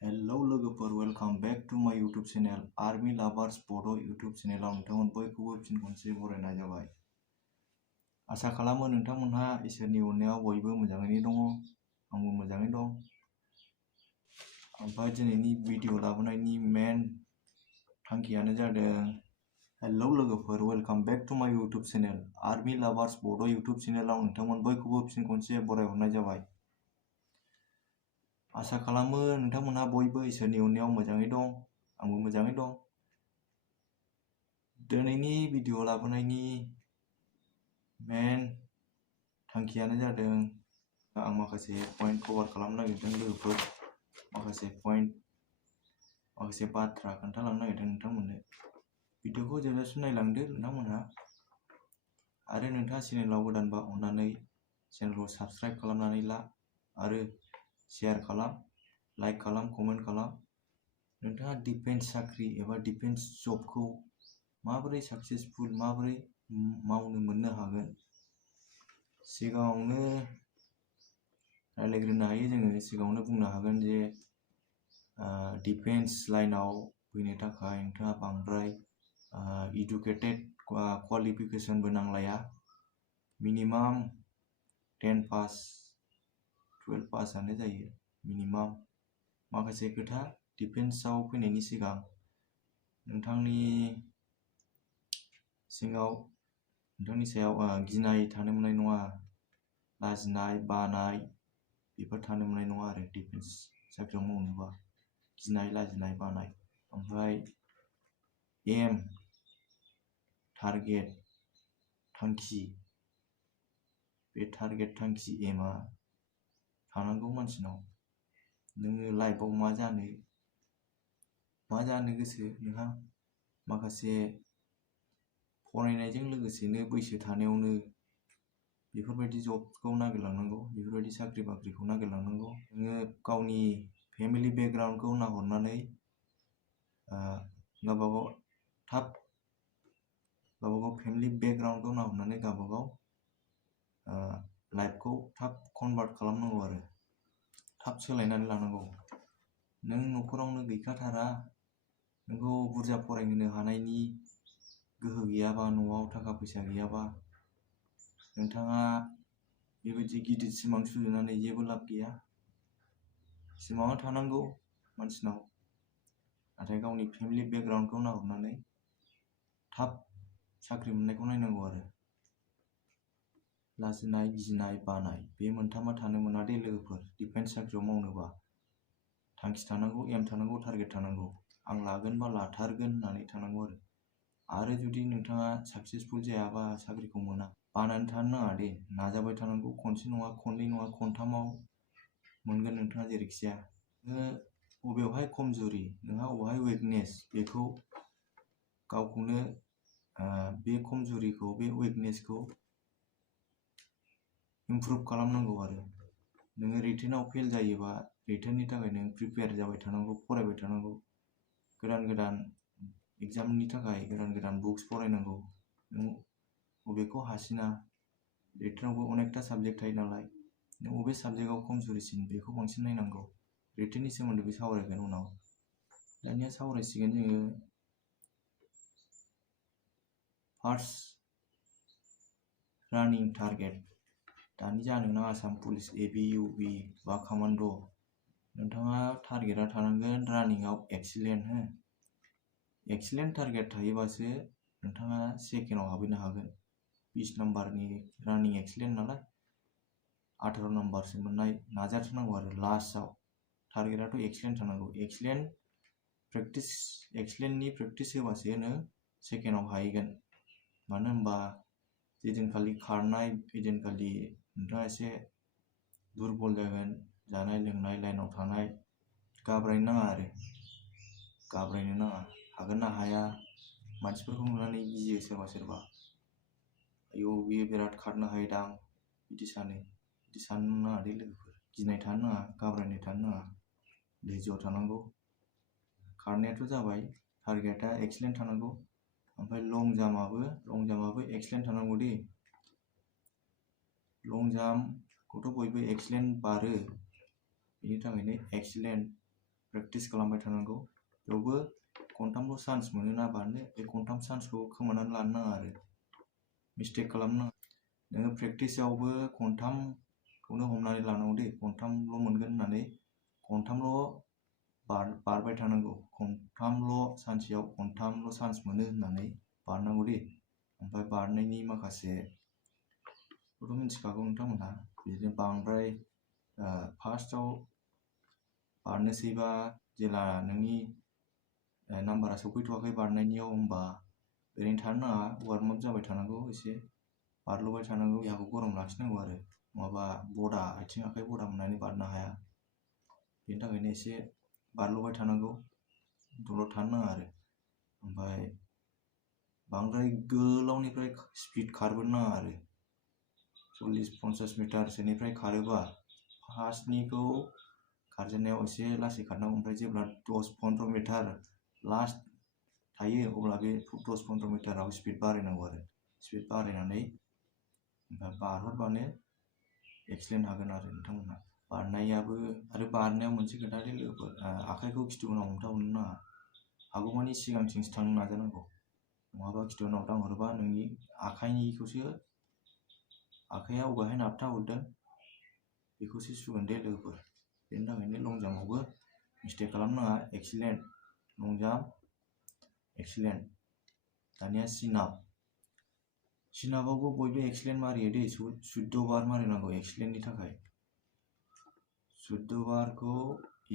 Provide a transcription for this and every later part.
Hello लोगोफोर, welcome back to माय YouTube channel army लाभार्स बड' यूट्यूब चैनेलाव नोंथांमोन बयखौबो फिन खनसे बरायनाय जाबाय। आसा खालामो नोंथांमोनहा इसोरनि अननायाव बयबो मोजाङैनो दङ। आंबो मोजाङै दं। ओमफ्राय दिनैनि भिडिअ लाबोनायनि मेन थांखियानो जादों हेलौ लोगोफोर, वेलकाम बेक टू माय यूट्यूब चैनल आर्मी लाभार्स बड' यूट्यूब चैनेलाव नोंथांमोन बयखौबो फिन खनसे बरायहरनाय जाबाय। आसा खालामो नोंथांमोनहा बयबो इसोरनि अननायाव मोजाङै दं। आंबो मोजाङै दं। दिनैनि भिडिअ लाबोनायनि मेन थांखियानो जादों आं माखासे पइन्ट कभार खालामनो नागिरदों लोगोफोर। माखासे बाथ्रा खोन्थालांनो नागिरदों नोंथांमोननो। भिडिअखौ जोबजासिम नायलांदो नोंथांमोनहा। आरो नोंथाङा चेनेलाव गोदानबा अननानै चेनेलखौ साबस्क्राइब खालामनानै ला आरो शेयार खालाम, लाइक खालाम, कमेन्ट खालाम। नोंथाङा डिफेन्स साख्रि एबा डिफेन्स जबखौ माबोरै साक्सेसफुल माबोरै मावनो मोननो हागोन। सिगाङावनो रायज्लायग्रोनो हायो जोङो। सिगाङावनो बुंनो हागोन जे डिफेन्स लाइनाव फैनो थाखाय नोंथाङा बांद्राय इडुकेटेड क्वालिफिकेसनबो नांलाया। मिनिमाम 10 पास 12 पासआनो जायो मिनिमाम। माखासे खोथा डिफेन्सआव फैनायनि सिगां नोंथांनि सायाव गिनाय थानो मोननाय नङा, लाजिनाय बानाय बेफोर थानो मोननाय नङा आरो डिफेन्स साख्रियाव मावनोबा। गिनाय, लाजिनाय, बानाय। ओमफ्राय एम, टारगेट, थांखि। बे टारगेट, थांखि, एमआ थानांगौ मानसिनाव। नोङो लाइफआव मा जानो गोसो नोंहा माखासे फरायनायजों लोगोसेनो बैसो थानायावनो बेफोरबायदि जबखौ नागिरलांनांगौ, बेफोरबायदि साख्रि बाख्रिखौ नागिरलांनांगौ। नोङो गावनि फेमिलि बेकग्राउन्डखौ नाहरनानै गावबागाव फेमिलि बेकग्राउन्डखौ नाहरनानै गावबागाव लाइफखौ थाब कनभार्ट खालामनांगौ आरो थाब सोलायनानै लानांगौ। नों न'खरावनो गैखाथारा, नोंखौ बुरजा फरायहोनो हानायनि गोहो गैयाबा, न'आव थाखा फैसा गैयाबा, नोंथाङा बेबायदि गिदिर सिमां सुजुनानै जेबो लाब गैया। सिमाङा थानांगौ मानसिनाव, नाथाय गावनि फेमिलि बेकग्राउन्डखौ नाहरनानै थाब साख्रि मोननायखौ नायनांगौ आरो। लाजिनाय, गिनाय, बानाय बे मोनथामा थानो मोना दे लोगोफोर। डिफेन्स साख्रियाव मावनोबा थांखि थानांगौ, एम थानांगौ, टारगेट थानांगौ। आं लागोनबा लाथारगोन होननानै थानांगौ आरो जुदि नोंथाङा साक्सेसफुल जायाबा, साख्रिखौ मोना, बानानै थानो नाङा दे, नाजाबाय थानांगौ। खनसे नङा, खननै नङा, खनथामाव मोनगोन नोंथाङा जेरैखि जाया। नोङो बबेयावहाय खमजुरि, नोंहा बबेयावहाय उइकनेस, बेखौ गावखौनो बे खमजुरिखौ, बे उइकनेसखौ इमप्रुभ खालामनांगौ आरो। नोङो रिटेनाव फेल जायोबा, रिटेननि थाखाय नों प्रिपेयार जाबाय थानांगौ, फरायबाय थानांगौ। गोदान गोदान एग्जामनि थाखाय गोदान गोदान बुक्स फरायनांगौ। नों बबेखौ हासिना, रिटेनावबो अनेकथा साबजेक्ट थायो नालाय, नों बबे साबजेक्टआव खमजुरिसिन बेखौ बांसिन नायनांगौ। रिटेननि सोमोन्दैबो सावरायगोन उनाव। दानिया सावरायसिगोन जोङो फार्स्ट रानिं टारगेट। दानि जानो गोनां आसाम पुलिस, एबि, इउबि बा कामान्ड', नोंथाङा टारगेटआ थानांगोन रानिंआव एक्सिलेन्ट। एक्सिलेन्ट टारगेट थायोबासो नोंथाङा सेकेन्डआव हाबहैनो हागोन। 20 नाम्बारनि रानिं एक्सिलेन्ट नालाय, 18 नाम्बारसो मोननाय नाजाथारनांगौ आरो लास्टआव। टारगेटआथ' एक्सिलेन्ट थानांगौ। एक्सिलेन्टनि प्रेक्टिस होबासो नों सेकेन्डआव हाहैगोन। मानो होनबा जेदिनखालि खारनाय, ओइदिनखालि नोंथाङा एसे दुरबल जागोन। जानाय लोंनाय, लाइनाव थानाय, घाबरायनो नाङा आरो। घाबरायनो नाङा। हागोन ना हाया, मानसिफोरखौ नुनानै गियो सोरबा सोरबा। आयौ बियो बिराद खारनो हायोदां, बिदि सानो। बिदि साननो नाङा दे लोगोफोर। गिनाय थानो नाङा, घाबरायनाय थानो नाङा, धैर्य थानांगौ। खारनायाथ' जाबाय, टारगेटआ एक्सिलेन्ट थानांगौ। ओमफ्राय लं जाम्पआबो एक्सिलेन्ट थानांगौ दे। लं जाम्पखौथ' बयबो एक्सिलेन्ट बारो, बेनि थाखायनो एक्सिलेन्ट प्रेक्टिस खालामबाय थानांगौ। बेयावबो खनथामल' चान्स मोनोना बारनो, बे खनथाम चान्सखौ खोमानानै लानो नाङा आरो मिस्टेक खालामनो नाङा। नोङो प्रेक्टिसावबो खनथामखौनो हमनानै लानांगौ दे, खनथामल' मोनगोन होननानै खनथामल' बारबाय थानांगौ। खनथामल' सानसेयाव खनथामल' चान्स मोनो होननानै बारनांगौ दे। ओमफ्राय बारनायनि माखासेखौथ' मिथिखागौ नोंथांमोनहा, बिदिनो बांद्राय फार्स्टआव बारनोसैबा जेला नोंनि नाम्बारा सफैथ'वाखै बारनायनियाव, होमबा ओरैनो थानो नाङा, वार्म आप जाबाय थानांगौ, एसे बारल'बाय थानांगौ, देहाखौ गरम लाखिनांगौ आरो नङाबा बडा आथिं आखाइ बडा मोननानै बारनो हाया। बेनि थाखायनो एसे बारल'बाय थानांगौ, दलर थानो नाङा आरो। ओमफ्राय बांद्राय गोलावनिफ्राय स्पिड खारबोनो नाङा आरो 40-50 मिटारसोनिफ्राय खारोबा फार्स्टनिखौ खारजेननायाव एसे लासै खारनांगौ, ओमफ्राय जेब्ला 10-15 मिटार लास्ट थायो अब्ला बे 10-15 मिटाराव स्पिड बारायनांगौ आरो स्पिड बारायनानै ओमफ्राय बारहरबानो एक्सिलेन्ट हागोन आरो नोंथांमोनहा। बारनायाबो आरो बारनायाव मोनसे खोथालै लोगोफोर, आखाइखौ खिथु उनाव हमथाहरनो नाङा, हागौमानि सिगांथिंसो थांनो नाजानांगौ, नङाबा खिथु उनाव दांहरोबा नोंनि आखाइया अबेहाय नाबथाहरदों बेखौसो सुगोन दे लोगोफोर। बेनि थाखायनो लं जाम्पआवबो मिस्टेक खालामनो नाङा, एक्सिलेन्ट लं जाम्प, एक्सिलेन्ट। दानिया सिनापआवबो बयबो एक्सिलेन्ट मारियो दे, 14 बार मारिनांगौ एक्सिलेन्टनि थाखाय। 14 बारखौ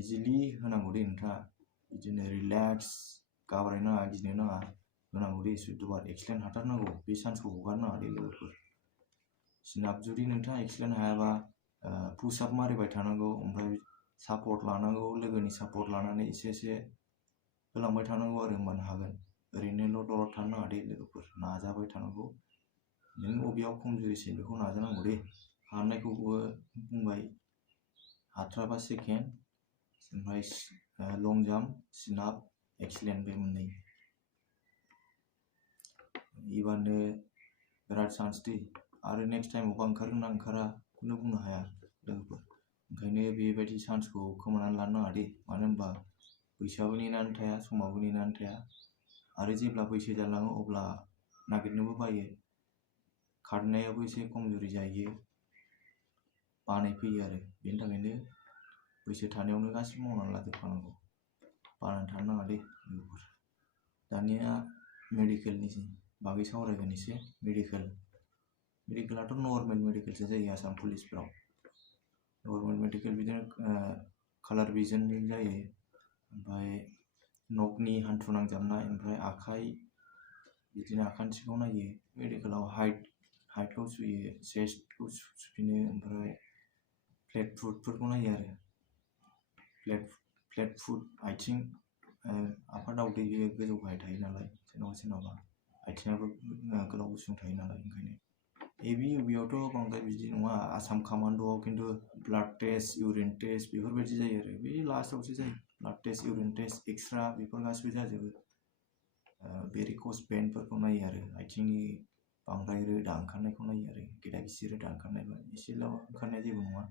इजिलि होनांगौ दे नोंथाङा, बिदिनो रिलेक्स, गाब्रायनो नाङा, गिनो नाङा, होनांगौ दे 14 बार, एक्सिलेन्ट हाथारनांगौ, बे चान्सखौ हगारनो नाङा दे लोगोफोर। सिनाप जुदि नोंथाङा एक्सिलेन्ट हायाबा पुशआप मारिबाय थानांगौ, ओमफ्राय सापर्ट लानांगौ, लोगोनि सापर्ट लानानै एसे होलांबाय थानांगौ आरो होमबानो हागोन। ओरैनोल' दलर थानो नाङा दे लोगोफोर, नाजाबाय थानांगौ। नों बबेयाव खमजुरिसिन बेखौ नाजानांगौ दे। खारनायखौबो बुंबाय, हाथ्राबा सेकेन्ड, ओमफ्राय लं जाम्प, सिनाप, एक्सिलेन्ट, बे मोननै। एबारनो बिराद चान्स दे, आरो नेक्स्ट टाइमावबा ओंखारगोन ना ओंखाराखौनो बुंनो हाया लोगोफोर। ओंखायनो बेबायदि चान्सखौ खोमानानै लानो नाङा दे, मानो होनबा बैसोआबो नेनानै थाया, समाबो नेनानै थाया, आरो जेब्ला बैसो जालाङो अब्ला नागिरनोबो बायो, खारनायाबो एसे खमजुरि जायो, बानाय फैयो आरो। बेनि थाखायनो बैसो थानायावनो गासिबो मावनानै लाजोबखानांगौ, बानानै थानो नाङा दे लोगोफोर। दानिया मेडिकेलनि बागै सावरायगोन एसे। मेडिकेलाथ' नर्मेल मेडिकेलसो जायो आसाम पुलिसफ्राव, नर्मेल मेडिकेल, बिदिनो कालार भिजनजों जायो, ओमफ्राय नखनि हान्थु नांजाबनाय, ओमफ्राय आखाइ, बिदिनो आखान्थिखौ नायो। मेडिकेलाव हाइटखौ सुयो, चेस्टखौ सुफिनो, ओमफ्राय फ्लेट फुटफोरखौ नायो आरो फ्लेट फुट, आथिं आफा दावदै गोजौ गाहाय थायो नालाय, सोरनाबा आथिङाबो गोलाव गुसुं थायो नालाय, ओंखायनो एबियावथ' बांद्राय बिदि नङा। आसाम कामान्ड'आव खिन्थु ब्लाड टेस्ट, इउरिन टेस्ट बेफोरबायदि जायो आरो बे लास्टआवसो जायो। Blood test, urine test, x ray बेफोर गासिबो जाजोबो। भेरिकस भेइनफोरखौ नायो आरो आथिंनि बांद्राय रोदा ओंखारनायखौ नायो आरो गेदा गिसि रोदा ओंखारनायबा, एसेल' ओंखारनाया जेबो नङा,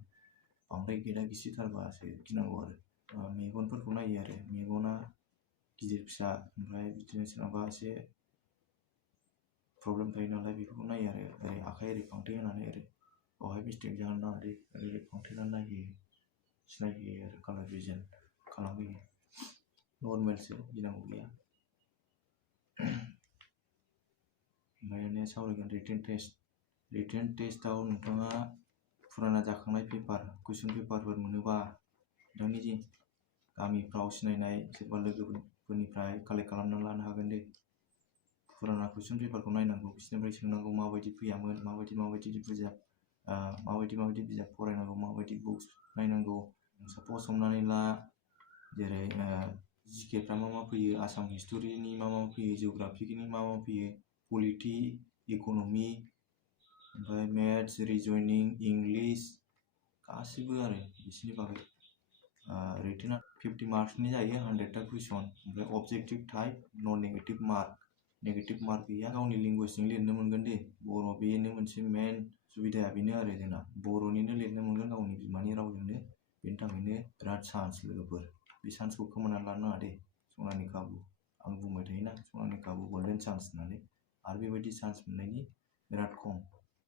बांद्राय गेदा गिसिथारबासो गिनांगौ आरो। मेगनफोरखौ नायो आरो मेगना गिदिर फिसा, ओमफ्राय बिदिनो सोरनाबा एसे प्रब्लेम थायो नालाय बेफोरखौ नायो आरो। ओरै आखाइ ओरै फांथे होनानै ओरै बावहाय मिस्टेक जानो नाङा दे, ओरै फांथेनानै नायहोयो, सिनायहोयो आरो कालार भिजन खालामहोयो। नर्मेलसो, गिनांगौ गैया। ओमफ्राय दानिया सावरायगोन रिटेन टेस्टआव नोंथाङा फुराना जाखांनाय पेपार, कुइसन पेपारफोर मोनोबा नोंथांनि जि गामिफ्राव सिनायनाय सोरबा लोगोफोरनिफ्राय कालेक्ट खालामनानै लानो हागोन दे। फुराना कुइसन पेपारखौ नायनांगौ, बिसोरनिफ्राय सोंनांगौ माबायदि फैयामोन, माबायदि बिजाब फरायनांगौ, माबायदि बुक्स नायनांगौ। साप'ज हमनानै ला, जेरै जिकेफ्रा मा फैयो, आसाम हिस्ट'रिनि मा फैयो, जिअ'ग्राफिनि मा फैयो, पलिटि, इक'न'मि, ओमफ्राय मेथ्स, रिजनिं, इंलिस, गासिबो आरो बिसोरनि बागै। रिटेना 50 मार्क्सनि जायो, 100टा कुइसन, ओमफ्राय अबजेक्टिभ टाइप, नन नेगेटिभ मार्क गैया, गावनि लेंगुवेजजों लिरनो मोनगोन दे। बर', बेनो मोनसे मेन सुबिदाया बेनो आरो जोंना, बर'निनो लिरनो मोनगोन गावनि बिमानि रावजोंनो। बेनि थाखायनो बिराद चान्स लोगोफोर। बे चान्सखौ खोमानानै लानो नाङा दे। सनानि खाबु आं बुंबाय थायोना सनानि खाबु गोल्डेन चान्स होननानै, आरो बेबायदि चान्स मोननायनि बिराद खम।